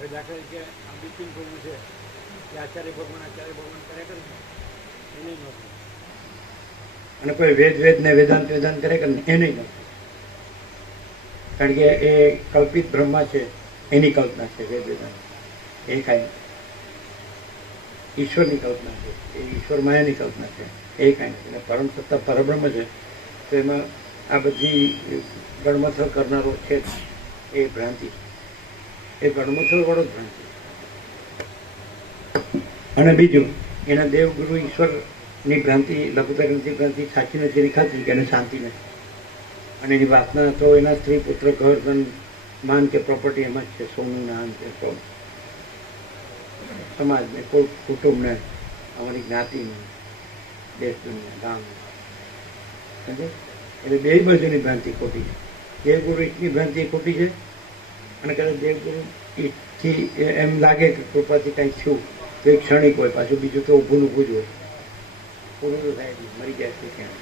દાખલા તરીકે આ બિપિન પ્રભુ છે કે આચાર્ય ભગવાન આચાર્ય ભગવાન કર્યા કરે છે એને નહોતું અને કોઈ વેદ વેદ ને વેદાંત વેદાંત કરે કે એ નહીં નહોતું કારણ કે એ કલ્પિત બ્રહ્મા છે, એની કલ્પના છે, વેદ, વેદાંત એ કાંઈ. ઈશ્વરની કલ્પના છે, એ ઈશ્વર માયાની કલ્પના છે, એ કાંઈ અને પરમ સત્તા પરબ્રહ્મ છે, તો એમાં આ બધી ગણમથલ કરનારો છે. એ ભ્રાંતિ છે એ જ ભ્રાંતિ અને બીજું, એના દેવગુરુ ઈશ્વરની ભ્રાંતિ, લઘુતર ભ્રાંતિ સાચી નથી એની ખાતરી કે એને શાંતિ નથી. અને એની વાસના તો એના સ્ત્રી પુત્ર ઘર ધન માન કે પ્રોપર્ટી એમાં જ છે, સોનું નાન છે સોનું સમાજને કોઈ કુટુંબને, અમારી જ્ઞાતિને દેશ દુનિયા ગામ? એટલે બે બાજુની ભ્રાંતિ ખોટી છે. દેવગુરુ ઈશ્વરની ભ્રાંતિ ખોટી છે અને કદાચ દેવગુરુ ઈચ્છથી એમ લાગે કે કૃપાથી કંઈક થયું, તો એ ક્ષણિક હોય, પાછું બીજું તો ઊભું ઊભું જ હોય. પૂરું તો થાય, મરી જાય છે ક્યાં